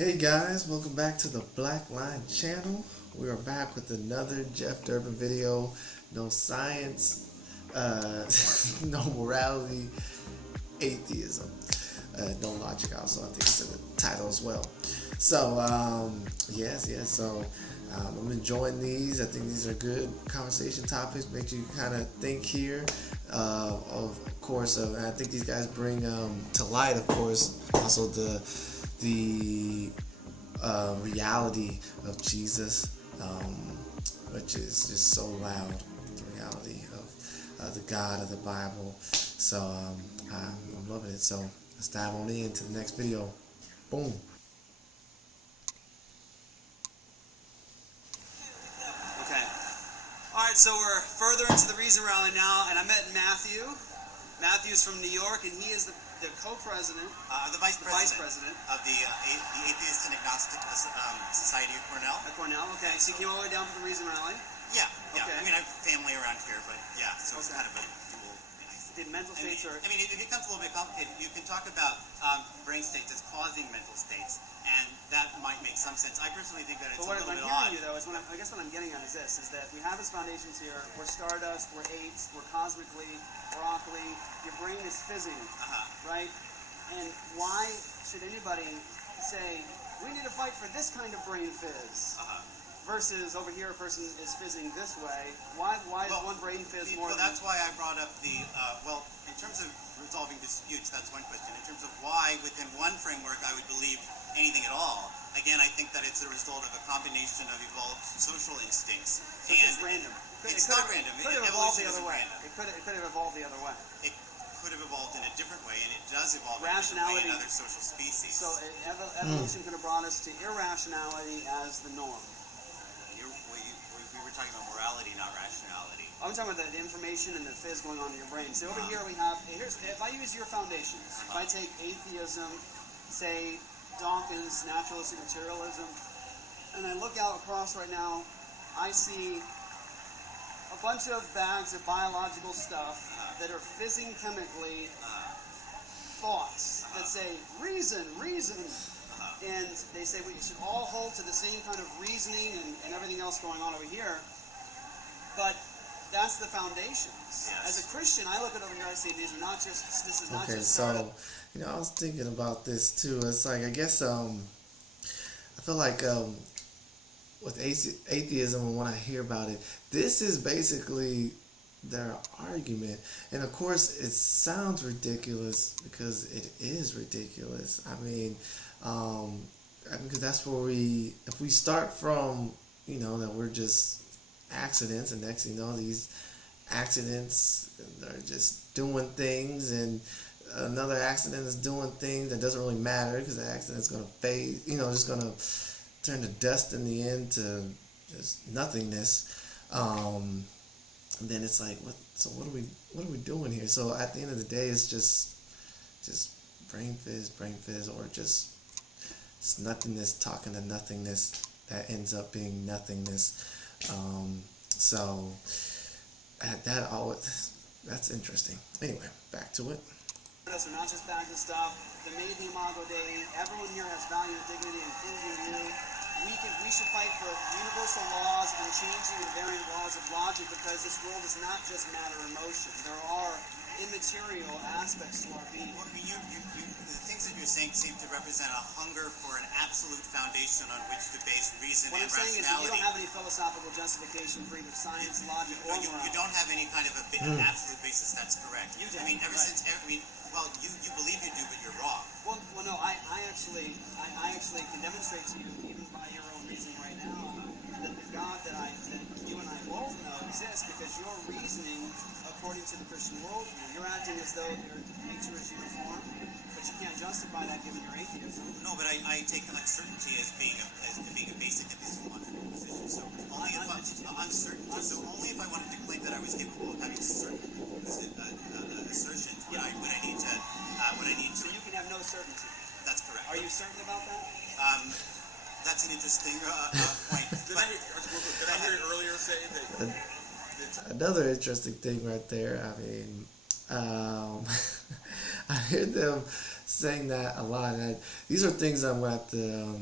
Hey guys, welcome back to the Black Line channel. We are back with another Jeff Durbin video. No science, no morality, atheism, no logic also, I think it's in the title as well. So, so I'm enjoying these. I think these are good conversation topics, make you kind of think here. Of course, and I think these guys bring to light, of course, also the reality of Jesus, which is just so loud. The reality of the God of the Bible. So I'm loving it. So let's dive on into the next video. Boom. Okay. All right. So we're further into the Reason Rally now, and I met Matthew. Matthew's from New York, and he is the co-president, the vice president of the Atheist and Agnostic Society of Cornell. At Cornell, okay. So you came all the way down from the Reason Rally? Yeah. Okay. I mean, I have family around here, but yeah, so it's kind of a dual. The mental states are... I mean, it becomes a little bit complicated. You can talk about brain states as causing mental states, and that might make some sense. I personally think that it's a little bit odd. But what I'm hearing you, though, is I guess what I'm getting at is this, is that we have as foundations here, we're stardust, we're apes, we're cosmically, broccoli, your brain is fizzing, right? And why should anybody say, we need to fight for this kind of brain fizz? Versus over here a person is fizzing this way. Why is one brain fizz more than... Well, that's why I brought up the, in terms of resolving disputes, that's one question. In terms of why within one framework I would believe anything at all, again, I think that it's a result of a combination of evolved social instincts. So it's random. It's not random. It could have evolved the other way. It could have evolved the other way. It could have evolved in a different way, and it does evolve rationality in other social species. So evolution could have brought us to irrationality as the norm. We were talking about morality, not rationality. I'm talking about the information and the fizz going on in your brain. So over here we have, if I use your foundations, if I take atheism, say Dawkins, naturalistic materialism, and I look out across right now, I see a bunch of bags of biological stuff that are fizzing chemically, thoughts that say, reason, and they say we should all hold to the same kind of reasoning and everything else going on over here, but that's the foundations. Yes. As a Christian, I look at over here, I say these are not just, this is not Okay, just... so, I was thinking about this too. It's like, I guess, I feel like with atheism, and when I hear about it, this is basically their argument. And of course, it sounds ridiculous because it is ridiculous. I mean, because that's where if we start from, that we're just accidents, and next thing you know, these accidents are just doing things, and another accident is doing things that doesn't really matter because the accident's going to fade, just going to turn to dust in the end to just nothingness. And then it's like, what are we doing here? So at the end of the day, it's just brain fizz, or just it's nothingness talking to nothingness that ends up being nothingness. So that's interesting. Anyway, back to it. So not just bags of stuff. The made the Imago Dei. Everyone here has value, dignity, including you. We should fight for universal laws and changing and varying laws of logic, because this world is not just matter and motion. There are immaterial aspects to our being. Well, the things that you're saying seem to represent a hunger for an absolute foundation on which to base reason and rationality. What I'm saying is that you don't have any philosophical justification for either science, logic, or morality. You don't have any kind of an absolute basis. That's correct. You do. I mean, you believe you do, but you're wrong. Well, no. I actually can demonstrate to you, even by your own reasoning right now, that the God that you and I both know exists, because you're reasoning according to the Christian worldview. You're acting as though your nature is uniform, but you can't justify that given your atheism. No, but I take uncertainty as being a basic epistemological position. So only if I wanted to claim that I was capable of having certain assertions would I need to. So you can have no certainty. That's correct. Are you certain about that? That's an interesting point. Did I hear you earlier say that... Another interesting thing right there. I mean, Um, I hear them saying that a lot. And these are things I'm going to have to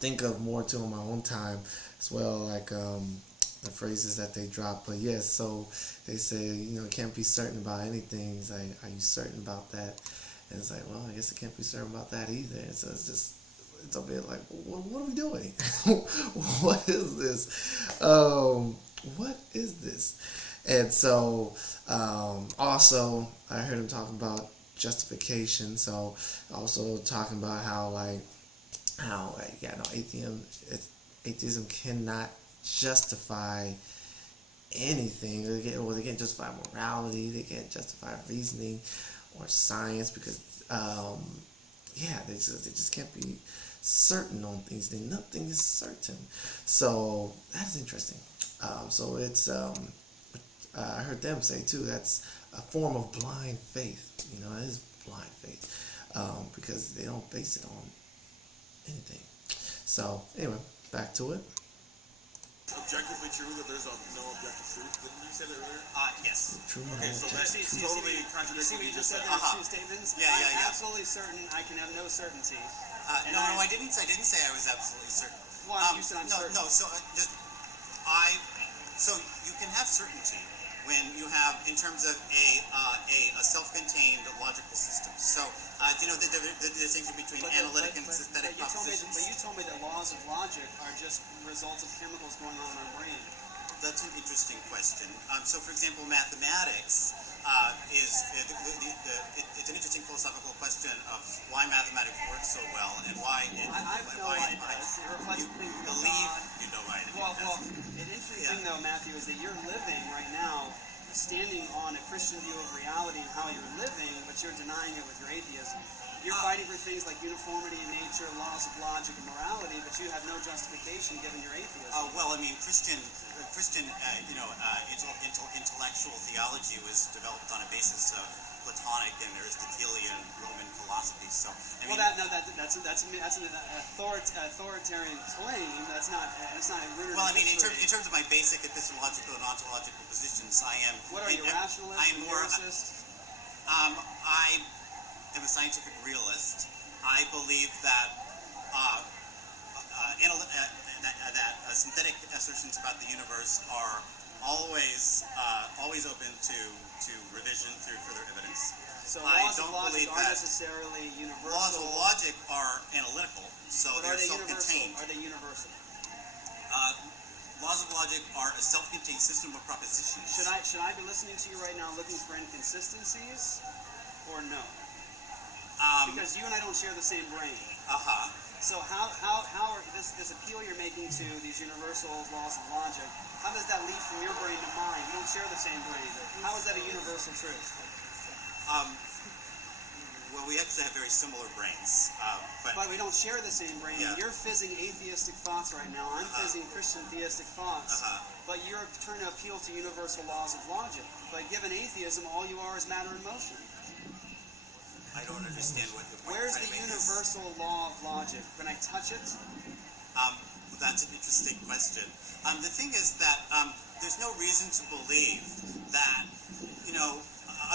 think of more too on my own time as well, like the phrases that they drop. But yes, so they say, can't be certain about anything. It's like, are you certain about that? And it's like, well, I guess I can't be certain about that either. And so it's a bit like, what are we doing? What is this? What is this? And so, also, I heard him talking about justification. So, also talking about how atheism cannot justify anything. They can't justify morality. They can't justify reasoning or science because, they just can't be certain on things. Nothing is certain. So that's interesting. So it's I heard them say too. That's a form of blind faith. It is blind faith because they don't base it on anything. So anyway, back to it. Objectively true that there's no objective truth. Didn't you say that earlier? Yes. True. Okay, so that totally contradicts You see what you just said there? Uh-huh. Two statements. Yeah. I'm absolutely certain. I can have no certainty. No, I didn't say I was absolutely certain. Well, you said I'm certain. No. So so you can have certainty when you have, in terms of a self-contained logical system. So the distinction between analytic and synthetic propositions. But you told me that laws of logic are just results of chemicals going on in our brain. That's an interesting question. So, for example, mathematics it's an interesting philosophical question of why mathematics works so well and why I have no idea. You believe you know why. Well, an interesting thing though, Matthew, is that you're living right now standing on a Christian view of reality and how you're living, but you're denying it with your atheism. You're fighting for things like uniformity in nature, laws of logic, and morality, but you have no justification given your atheism. Christian intellectual theology was developed on a basis of Platonic and Aristotelian Roman philosophy. So, that's an authoritarian claim. That's not rooted. Well, in terms of my basic epistemological and ontological positions, I am. What are you, rationalist? I am more. Empiricist? I am a scientific realist. I believe that synthetic assertions about the universe are always open to revision through further evidence. So I laws don't of logic believe aren't that necessarily universal. laws of logic are analytical, so But they're self-contained. Are they universal? Laws of logic are a self-contained system of propositions. Should I be listening to you right now looking for inconsistencies, or no? Because you and I don't share the same brain. So how are this appeal you're making to these universal laws of logic? How does that leap from your brain to mine? We don't share the same brain. How is that a universal truth? Well, we actually have very similar brains, But we don't share the same brain. Yeah. You're fizzing atheistic thoughts right now. I'm fizzing Christian theistic thoughts. But you're trying to appeal to universal laws of logic. But given atheism, all you are is matter in motion. I don't understand what the point Where's you're the trying to make is. universal law of logic? Can I touch it? That's an interesting question. The thing is that there's no reason to believe that,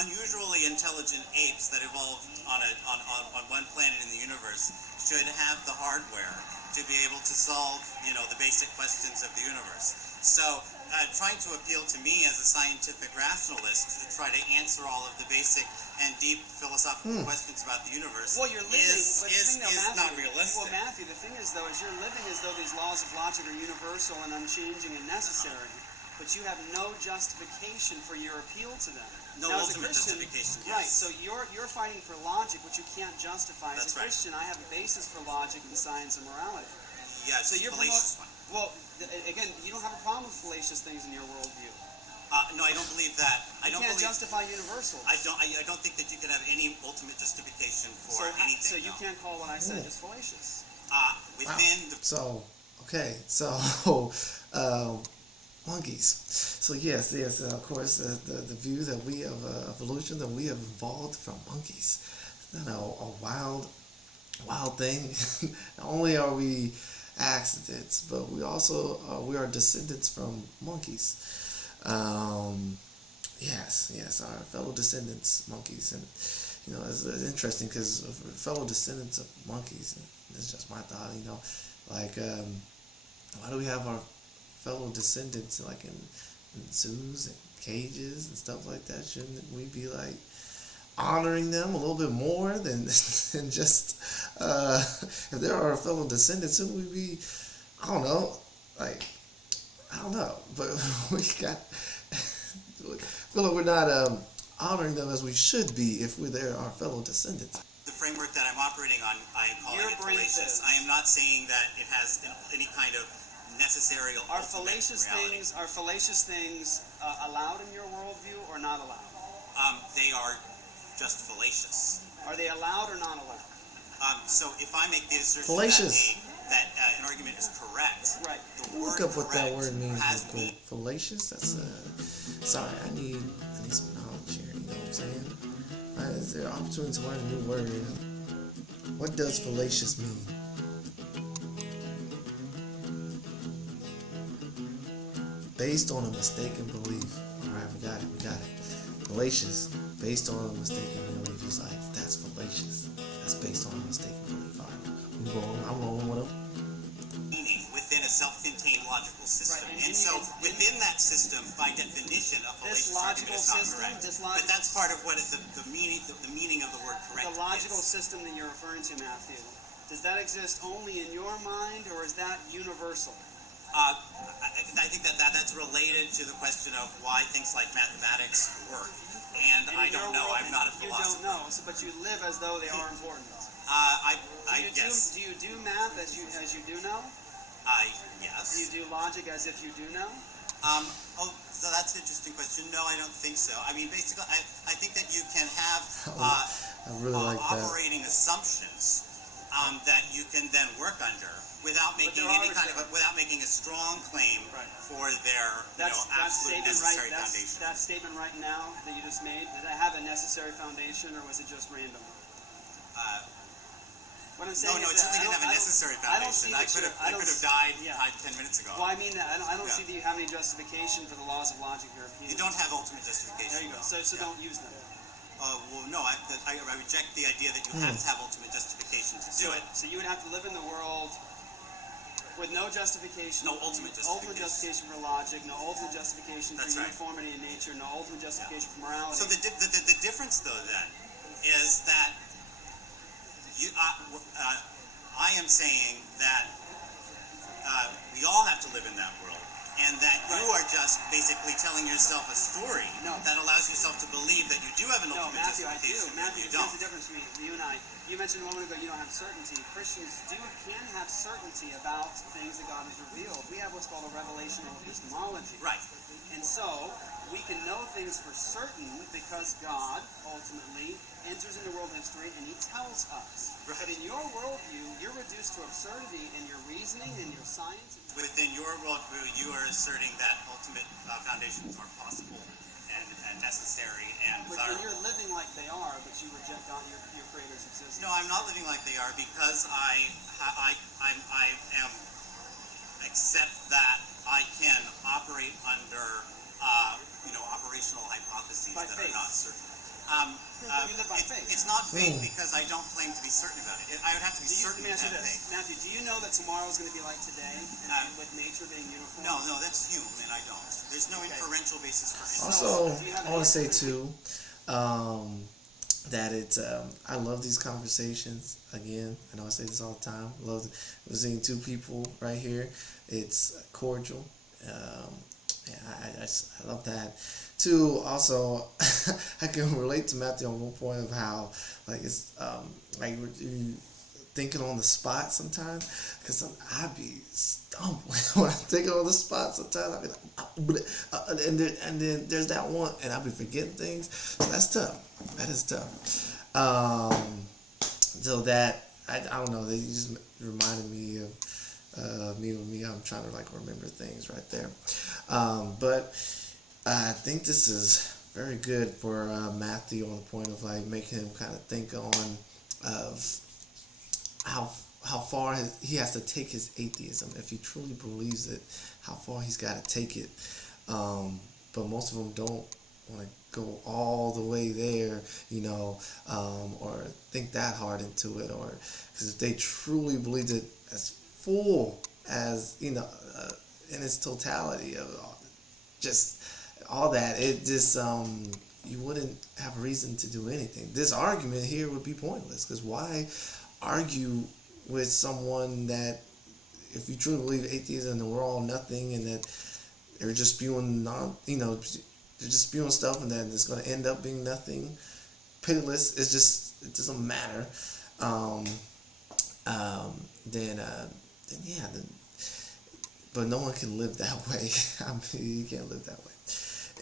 unusually intelligent apes that evolved on one planet in the universe should have the hardware to be able to solve, the basic questions of the universe. So, trying to appeal to me as a scientific rationalist to try to answer all of the basic and deep philosophical questions about the universe Well, you're living, is not realistic. Well, Matthew, the thing is, though, is you're living as though these laws of logic are universal and unchanging and necessary, but you have no justification for your appeal to them. No now, as a ultimate Christian, justification, yes. Right, so you're fighting for logic, which you can't justify. As That's a right. Christian, I have a basis for logic and science and morality. Yeah, it's So a you're fallacious one. Well, again, you don't have a problem with fallacious things in your worldview. No, I don't believe that. You can't justify universals. I don't think that you can have any ultimate justification for anything. So you can't call what I said just fallacious. Within the Monkeys. So yes, of course, the view that we have evolution, that we have evolved from monkeys. Isn't that a wild thing? Not only are we accidents, but we also we are descendants from monkeys. yes, our fellow descendants, monkeys, and it's interesting because fellow descendants of monkeys. And this is just my thought, like why do we have our fellow descendants like in zoos and cages and stuff like that? Shouldn't we be like honoring them a little bit more than than just if they're our fellow descendants? Shouldn't we be, I don't know, like I don't know, but we got. Feel like we're not honoring them as we should be if they're our fellow descendants. The framework that I'm operating on, I am calling Your it brain fallacious. says- I am not saying that it has any kind of necessary or Are ultimate fallacious reality. things allowed in your worldview or not allowed? They are just fallacious. Are they allowed or not allowed? So if I make the assertion Fallacious. that an argument is correct, Right. the Look word up what that correct word means has real quick. Fallacious? That's sorry, I need some knowledge here, you know what I'm saying? Is there opportunity to learn a new word? What does fallacious mean? Based on a mistaken belief. Alright, we got it. Fallacious. Based on a mistaken belief. It's like, that's fallacious. That's based on a mistaken belief. Alright, I'm rolling with them. meaning within a self-contained logical system. Right, and so within that system, by definition, a This fallacious argument logical is not system, correct. this But logical- that's part of what the meaning of the word correct The logical is. system that you're referring to, Matthew, does that exist only in your mind or is that universal? I think that's related to the question of why things like mathematics work. And In I don't your know. world, I'm not a You philosopher. don't know, but you live as though they are important. Yes. Do you do math as you do know? Yes. Do you do logic as if you do know? So that's an interesting question. No, I don't think so. I mean, basically, I think that you can have I really like that. operating assumptions that you can then work under without making they're without making a strong claim Right. for their absolute necessary foundation. That statement right now that you just made, did that have a necessary foundation or was it just random? What I'm saying No, is it certainly that didn't have a necessary I don't see foundation. that I could have died yeah. 10 minutes ago. Well, I mean that. I don't Yeah. see that you have any justification for the laws of logic here. You don't have ultimate justification. There you go. though. So Yeah. don't use them. Well, no, I reject the idea that you have to have ultimate justification to do it. So you would have to live in the world with no justification. No ultimate Ultimate justification. justification for logic. No ultimate justification for That's right. uniformity in nature. No ultimate justification for morality. So the difference, though, then, is that I am saying that we all have to live in that world, and that you are just basically telling yourself a story No. that allows yourself to believe that you do have an No, ultimate Matthew, I do. justification, but Matthew, you here's don't. the difference between you and I. You mentioned a moment ago you don't have certainty. Christians can have certainty about things that God has revealed. We have what's called a revelational epistemology. Right. And so we can know things for certain because God ultimately enters into world history and he tells us. Right. But in your worldview, you're reduced to absurdity in your reasoning and your science. Within your worldview, you are asserting that ultimate foundations are possible and necessary and But desirable. you're living like they are, but you reject all your creator's existence. No, I'm not living like they are because I am accept that I can operate under operational hypotheses By that faith. are not certain. You live by faith. It's not faith because I don't claim to be certain about it. I would have to be Let certain me to ask you have this, faith. Matthew. Do you know that tomorrow is going to be like today, and with nature being uniform? No, that's human. I don't. There's no inferential basis for it. Also, do you have I want to say any too that it's I love these conversations. Again, I know I say this all the time. Love seeing two people right here. It's cordial. I love that. Two, also, I can relate to Matthew on one point of how like it's like you thinking on the spot sometimes, because I'd be stumbling when I'm thinking on the spot sometimes. I'd be like, and then there's that one, and I'd be forgetting things. So that's tough. That is tough. So that I don't know. They just reminded me of me. I'm trying to like remember things right there. But I think this is very good for Matthew on the point of like making him kind of think on of how far he has to take his atheism if he truly believes it, how far he's got to take it. But most of them don't want to go all the way there, or think that hard into it, or because if they truly believed it as full as in its totality of just all that, it just you wouldn't have a reason to do anything. This argument here would be pointless, because why argue with someone that, if you truly believe atheism and we're all nothing, and that they're just spewing they're just spewing stuff, and that it's going to end up being nothing, pitiless. It doesn't matter. But no one can live that way. I mean, you can't live that way.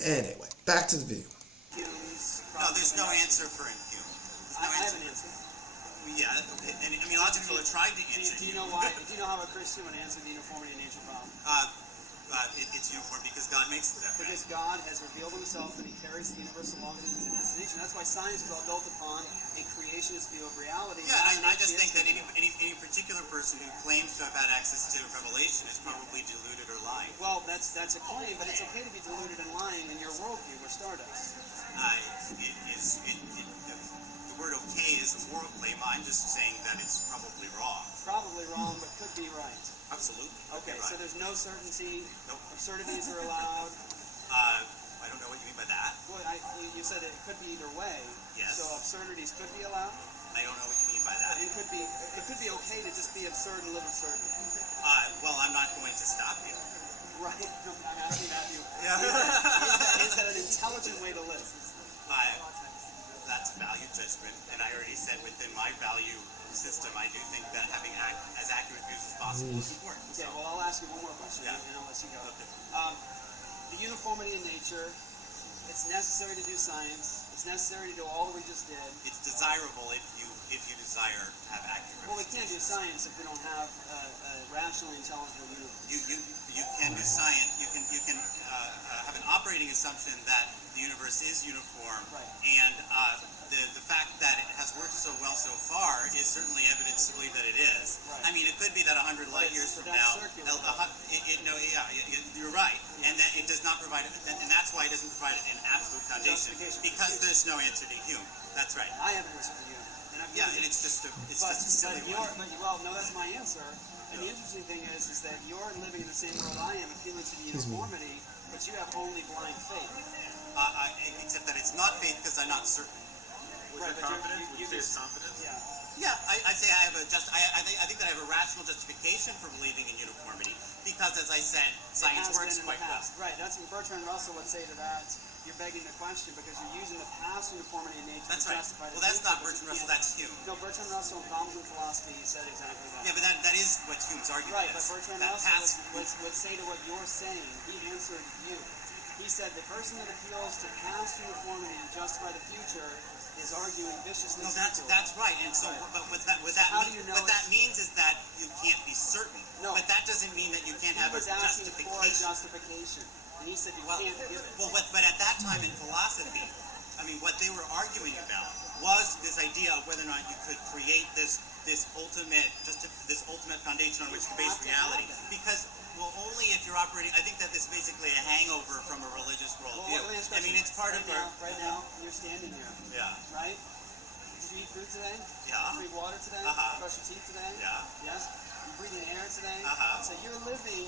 Anyway, back to the video. No, there's no answer for Hume. I have an answer. Yeah, and I mean, lots of people have tried to answer. Do you know why? Do you know how a Christian would answer the uniformity of nature problem? It's uniform because God makes it that way. Because God has revealed himself and he carries the universe along to its destination. That's why science is all built upon a creationist view of reality. Yeah, and I just think that any particular person who claims to have had access to revelation is probably deluded or lying. Well, that's a claim, but it's okay to be deluded and lying in your worldview. We're stardust. The word okay is a moral claim. I'm just saying that it's probably wrong. Probably wrong, but could be right. Absolutely. Okay, right. so there's no certainty. Nope. Absurdities are allowed. I don't know what you mean by that. Well, you said it could be either way. Yes. So absurdities could be allowed. I don't know what you mean by that. It could be okay to just be absurd and live absurd. Well, I'm not going to stop you. Right. I'm asking Matthew. Yeah. Is that an intelligent way to live? That's value judgment, and I already said within my value system, I do think that having as accurate views as possible is important. Okay, well, I'll ask you one more question, Yeah. and I'll let you go. Okay. The uniformity in nature, it's necessary to do science. It's necessary to do all that we just did. It's desirable if you desire to have accurate. Well, we can't do science if we don't have a rationally intelligible universe. You can do science. You can have an operating assumption that the universe is uniform, Right. and the fact that it has worked so well so far is certainly evidence to believe that it is. Right. I mean, it could be that 100 light years from that's now, circular. you're right, and that it does not provide, and that's why it doesn't provide an absolute foundation, Justification. because there's no answer to Hume. That's right. I have an answer for you. And I've Yeah, given and it. it's just a silly one. Well, no, that's my answer. And the interesting thing is that you're living in the same world I am, appealing to the uniformity, but you have only blind faith. Except that it's not faith because I'm not certain. Right, but Confidence? Would you say just- it's confidence? Yeah. Yeah, I say I have I think that I have a rational justification for believing in uniformity because, as I said, science It has works been in quite the well. past. Right, that's what Bertrand Russell would say to that. You're begging the question because you're using the past uniformity in nature That's to right. justify the Well, that's future, not but you Bertrand Russell. can't. That's Hume. No, Bertrand Russell in Problems in Philosophy, he said exactly that. Yeah, but that is what Hume's argument Right, is. but Bertrand that Russell past, would say to what you're saying, he answered you. He said the person that appeals to past uniformity to justify the future is arguing viciously. No, that's right. And so, Right. but how do you know what that means is that you can't be certain. No. But that doesn't mean that you can't He have a was asking for a justification. justification, and he said you can't give it. But at that time in philosophy, I mean, what they were arguing about was this idea of whether or not you could create this ultimate foundation on which to base reality. Because, well, only if you're operating. I think that this is basically a hangover from a religious worldview. Well, let me ask you I mean, it's part of our. right now, you're standing here, Yeah. right? Did you eat food today? Yeah. Drink water today? Uh-huh. Brush your teeth today? Yeah. Yes? You're breathing air today? Uh-huh. So you're living,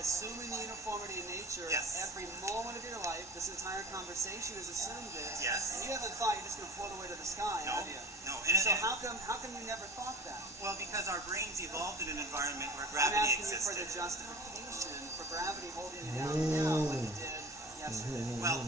assuming the uniformity in nature. Yes. Every moment of your life, this entire conversation has assumed it. Yes. And you haven't thought you're just going to float away to the sky, No. have you? No. So how come you never thought that? Well, because our brains evolved in an environment where I'm gravity asking you for existed. the justification for gravity holding you down now like it did yesterday. Well,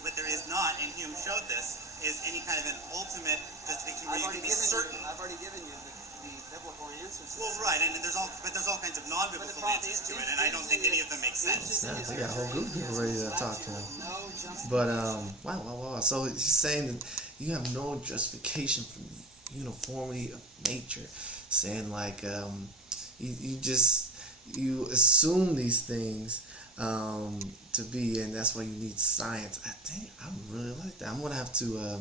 what there is not, and Hume showed this, is any kind of an ultimate justification where you can be certain. I've already given you the biblical answers. Well, right, and there's all kinds of non-biblical answers to it, and I don't think any of them make sense. Yeah, they got a whole group of people ready to talk to him. But wow. So he's saying that you have no justification for uniformity of nature, saying like you assume these things to be, and that's why you need science. I really like that. I'm gonna have to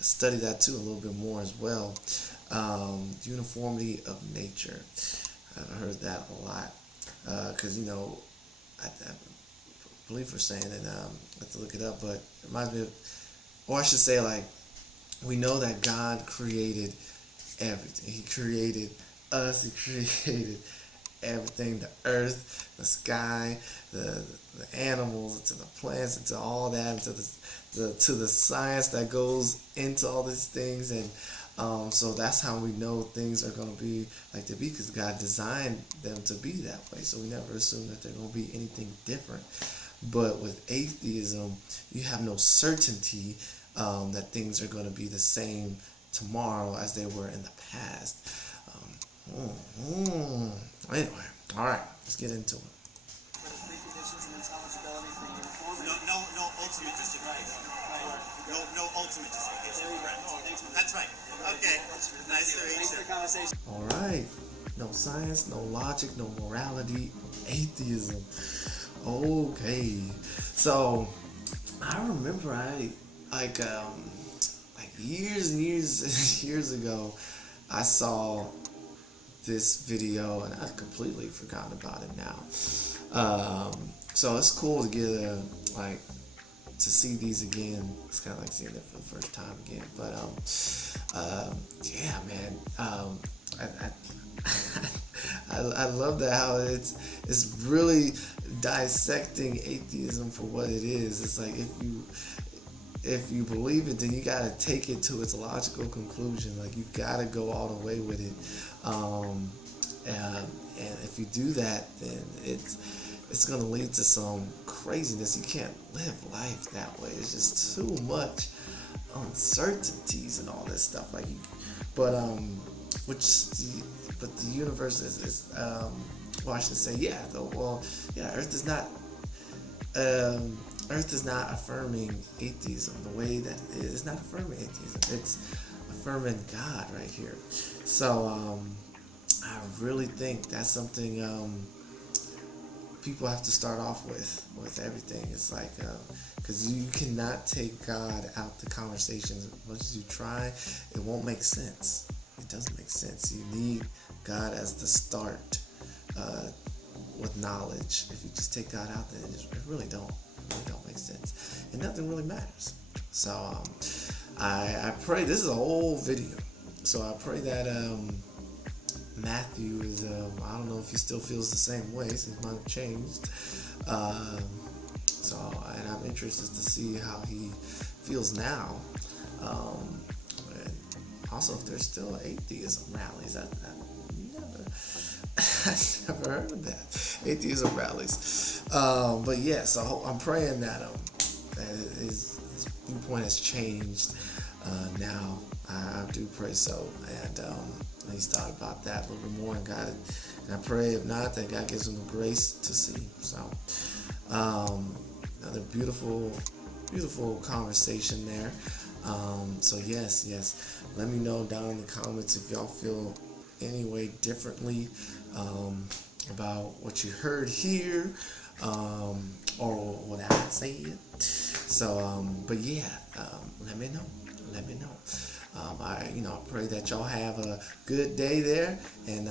study that too a little bit more as well. Uniformity of nature. I've heard that a lot because I believe we're saying that I have to look it up, but it reminds me of, or I should say, like, we know that God created everything. He created us. He created everything, the earth, the sky, the animals, to the plants, into all that, into to the science that goes into all these things. And so that's how we know things are going to be like they be, because God designed them to be that way. So we never assume that they're going to be anything different. But with atheism, you have no certainty that things are going to be the same tomorrow as they were in the past. Anyway, all right, let's get into it. For the three conditions of intelligibility for uniformity. No ultimate justification. No ultimate justification. There you go. Thanks for That's right. Okay. Nice to meet Thanks for you. the conversation. All right, no science, no logic, no morality, atheism. Okay, so I remember like years and years years ago, I saw this video and I've completely forgotten about it now. So it's cool to get to see these again. It's kind of like seeing it for the first time again. But yeah, man. I love that how it's really dissecting atheism for what it is. It's like if you believe it, then you gotta take it to its logical conclusion. Like you gotta go all the way with it. And if you do that, then it's gonna lead to some craziness. You can't live life that way. It's just too much uncertainties and all this stuff. But the universe is well, I should say, Earth is not affirming atheism the way that it is. It's not affirming atheism. It's affirming God right here. So I really think that's something people have to start off with everything. It's like because you cannot take God out the conversation. As much as you try, it won't make sense. It doesn't make sense. You need God as the start with knowledge. If you just take God out, then it really don't make sense, and nothing really matters. So I pray. This is a whole video, so I pray that Matthew is. I don't know if he still feels the same way, since might have changed. And I'm interested to see how he feels now. And also, if there's still atheism rallies, I've never heard of that. Atheism rallies. But yeah, so I'm praying that his viewpoint has changed now. I do pray so. And he's thought about that a little bit more, and I pray if not, that God gives him the grace to see. So another beautiful conversation there. So yes, let me know down in the comments if y'all feel any way differently about what you heard here, or what I said. So but yeah, let me know. I pray that y'all have a good day there, and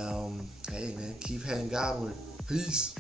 hey man, keep heading Godward. Peace.